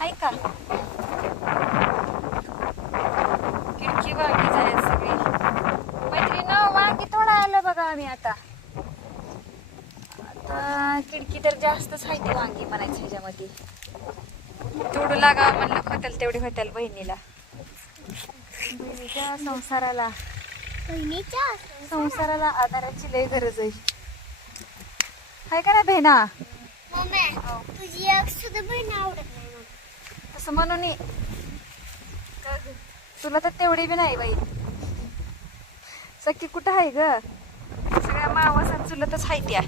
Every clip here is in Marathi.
आहे का खिडकी वांगी आहे सगळी मैत्रीण वांगी थोडा आलं बघा आम्ही आता आता खिडकी तर जास्तच आहे ती वांगी म्हणायचं ह्याच्यामध्ये तेवढं लागा म्हणलं होtel तेवढी होtel बहिणीला बहिणीच्या संसाराला बहिणीच्या संसाराला आधाराची लय गरज आहे हाय का ना बहिणा तुझी एक सुद्धा बहीण आवडत नाही मला तसं म्हणून तुला तर तेवढी बी नाही बाई. सखी कुठं आहे ग? सगळ्या मावासा चुलतच आहे त्या.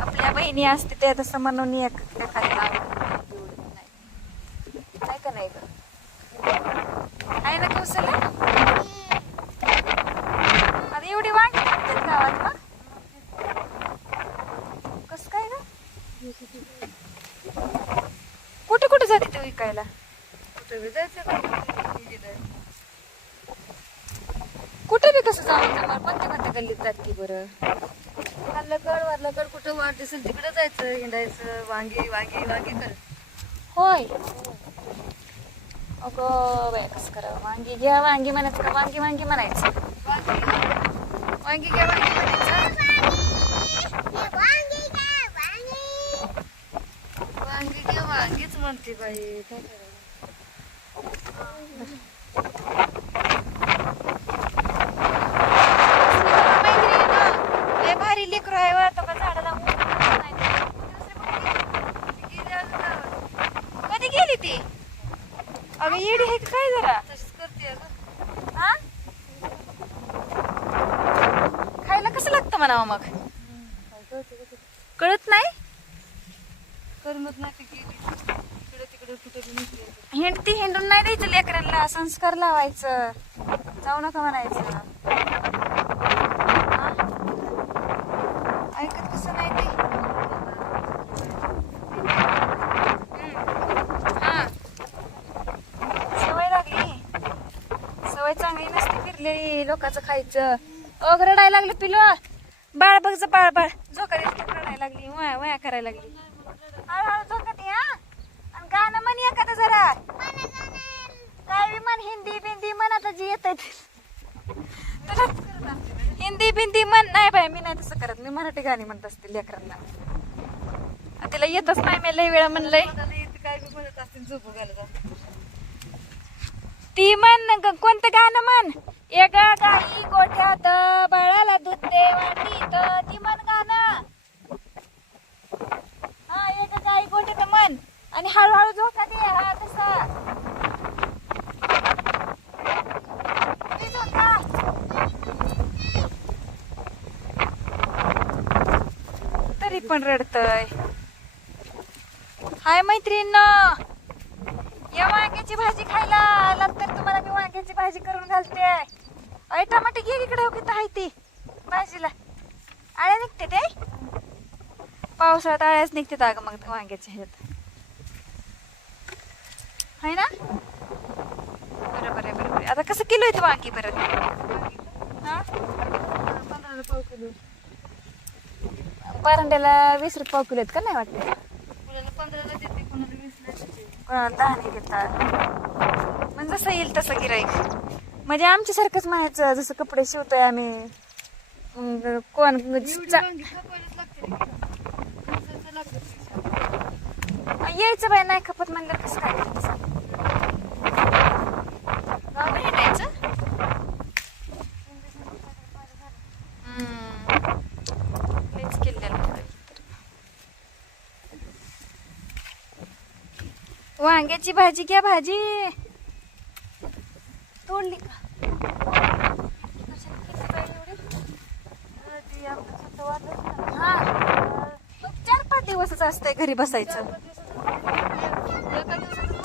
आपल्या बहिणी असते त्या तसं म्हणून एक एखाद्याला आवडत नाही, तेवढी बी नाही. नाही का नाही ग आहे ना कौशल्या आता एवढी वांगी भेटतात गावात मग कसं काय ना कुठे कुठे जाते ते विकायला कुठे बी कसं जायचं मला कोणत्या कोणत्या गल्लीत की बरं? वारलकड वारलकड कुठं वार दिसेल तिकडे जायचं हिंडायचं वांगी वांगी वांगी कर. होय. अगं बाय कसं करावं? वांगी घ्या वांगी म्हणायचं का? वांगी वांगी म्हणायचं. वांगी घ्या वांगी म्हणायचं. वांगी. वांगी घ्या वांगीच म्हणते बाई. काय करावं? अगं येडी आहे का काय जरा तशीच करते अगं हा खायला कसं लागतं म्हणावं मग कळत नाही? करमत नाही ती गेली इकडे तिकडे कुठे बी नसली हिंडती हिंडून नाही द्यायचं लेकरांना संस्कार लावायचं. जाऊ नका म्हणायचं. ऐकत कसं नाही ते? सवय लागली. सवय चांगली नसते फिरलेली लोकांचं खायचं. अग रडायला लागलं पिलो. बाळ बघचं बाळ बाळ. झोका देत रडायला लागली वया वया करायला लागली. हळूहळू झोकत ये, हा. म्हण एखादं जरा? काय म्हण हिंदी बिंदी म्हण आता जी येत तुला हिंदी बिंदी म्हण नाही बाय मी नाही तसं करत. मी मराठी गाणी म्हणत असते लेकरांना. तिला येतच नाही मी लई वेळा म्हणलंय. काय बी म्हणत असतील झोपू घालत ती म्हण ग- कोणतं गाणं म्हण? एका गाई गोठ्यात बाळाला दूध दे वाटीत ती म्हण गाणं. हा एका गाई गोठ्यात म्हण. आणि हळूहळू झोका दे हा तसा. तरी पण रडतय. हाय मैत्रीण या वांग्याची भाजी खायला आलात तर तुम्हाला मी वांग्याची भाजी करून घालते. अय टमाटे घे इकडे हो किती आहे ती. भाजीला. आळ्या निघते ते. पावसाळ्यात आळ्याच निघते अगं मग वांग्याच्या ह्याच्यात. आहे ना? बरोबर आहे बरोबर आहे आता कसं किलो येतं वांगी परत? हा? पंधराला पाव किलो परांड्याला वीस रुपये पाव किलो आहेत का नाही वाटतं? कुणाला पंधराला देते कुणाला वीसला देते कोणाला दहा. नाही देतात म्हणजे जसं येईल तसं गिराईक म्हणजे आमच्यासारखंच म्हणायचं जसं कपडे शिवतोय आम्ही मग कोण पैसा. यायचं बाय नाही खपत म्हणलं कसं काय करायचं? गावाला हिंडायचं? हम्म. लयच केलेलं आहे तर. वांग्याची भाजी घ्या भाजी. तोडली का चार पाच दिवसच असतंय घरी बसायचं. एका दिवसातच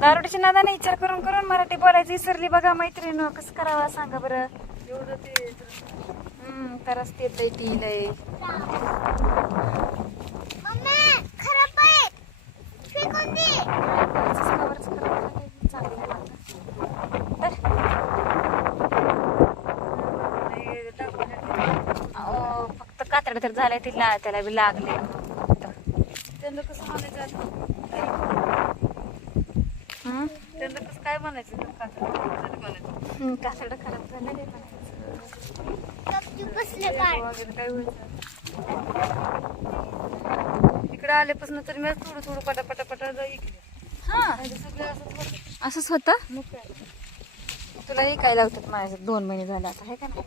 दारुडीच्या नादाने विचार करून करून मराठी बोलायची विसरली बघा मैत्रिणी कसं करावं सांगा बरं? एवढं ते हम्म तरच ते येतंय ती लय. फक्त कातड तर झालंय तिला त्याला बी लागले त्यांना कसं म्हणायचं आता? हम्म? त्यांना कसं काय म्हणायचं खराब झालं म्हणायचं. काय व्हायचं इकडे आल्यापासून तर मी थोडं थोडं पटा पटा पटा इकडे. हा. सगळे असंच होतं असंच होतं? मग काय? तुला काय लावतात माझ्या दोन महिने झाले आता आहे का नाही?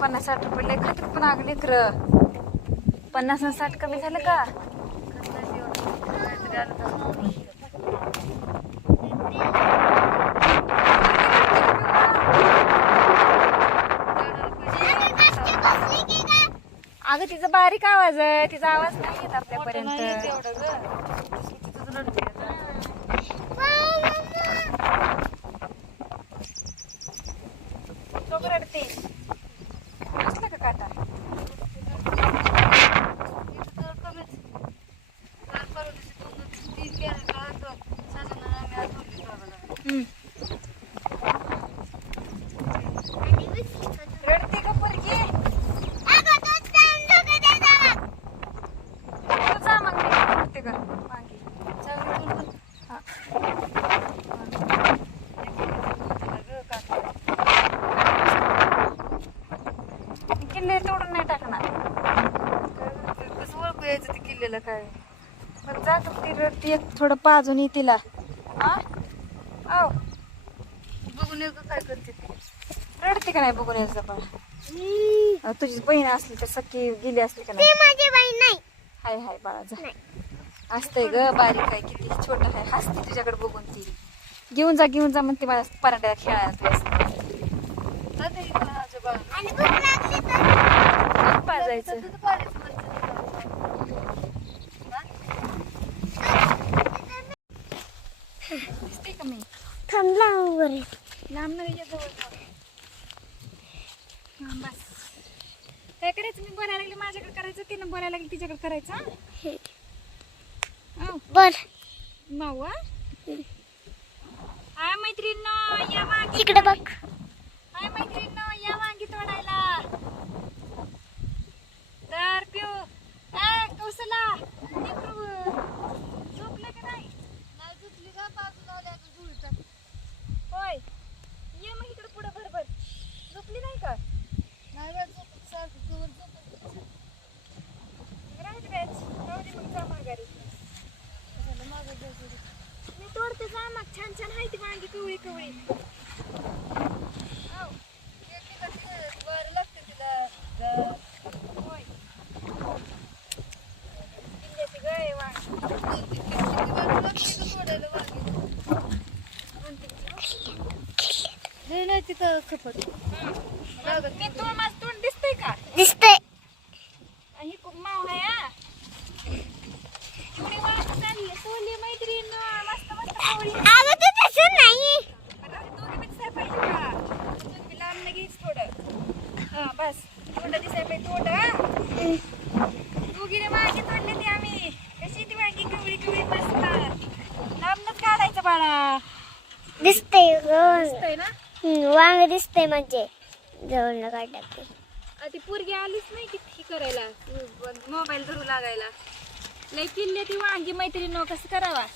पन्नास साठ रुपये. खातात पण आगले कर पन्नास आणि साठ कमी झालं का? अगं तिचा बारीक आवाज आहे. तिचा आवाज नाही येत आपल्यापर्यंत. रडते आता. तो रडते असलं का काटा इथं तर कमीच. काल परवा दिवशी दोन- तीन कॅरेट काढतो. सासूनं आम्ही आज बोलली बाबाला. हम्म. आणि बसली का तू? रडते का पोरगी अगं, तोच टाइम धोका द्यायचा. तू जा मग मी रडते का वांगी चांगलं बोलतो. हा. एक कॅरेट होतं गं काढतो. किल्ले तोडून नाही टाकणार काय कसं ओळखू किल्ल्याला काय? मग जा तू रडते एक थोडं पाजून तिला. हा बघून येऊ काय करते ते. रडते का नाही बघून यायचं पण? तुझी बहीण असली तर सख्खी गेली असली का नाही? माझी नाही. हाय हाय बाळा जा. असतंय ग बारीक आहे किती छोट आहे. हसते तुझ्याकडे बघून ती. घेऊन जा घेऊन जा म्हणते मला पराठ्याला खेळायला जाते पाजायचं दूध पाण्याचं म्हणते. दिसते का मी थांबला वर लांब नाही ये जवळ. हा, बस. काय करायचं? मी बोलायला लागले माझ्याकडे करायचं तिनं बोलायला लागली तिच्याकडे करायचं हा? बर. माऊ? हाय मैत्रीण या वांगी इकडे बघ. हाय मैत्रीण या वांगी तोडायला तर पिऊ ए कौसला लेकरू झोपलं का नाही होय. ये मग इकडे पुढे भरभर झोपली नाही का राहू दे बेच. राहू दे मग जा माघारी मी तोडते जा मग छान छान आहे ती वांगी कवळी कवळी आव. बरं लागते तिला होय किल्ल्याची गळे वांगी तिथं खपत मी तुला माझं तोंड दिसतंय का? दिसतंय. आणि खूप माव आहे हा. एवढी वांगी चालली सोली मैत्रीण मस्त मस्त अगं ते तसं नाही. दोघी दिसायला पाहिजे का? तुम्ही लांब थोडं. हा बस. तोंड दिसायला पाहिजे तोंड हा. दोघीने वांगी तोडली ती आम्ही. कशी ती वांगी कवळी कवळी मस्त. लांबनच काढायचं बाळा. दिसतंय दिसतंय ना? वांग दिसतंय म्हणजे. जवळ काढलं की आ, ती पोरगी आलीच नाही किती करायला. मोबाईल धरू लागायला. लय किल्ले ती वांगी मैत्रीण कसं करावा?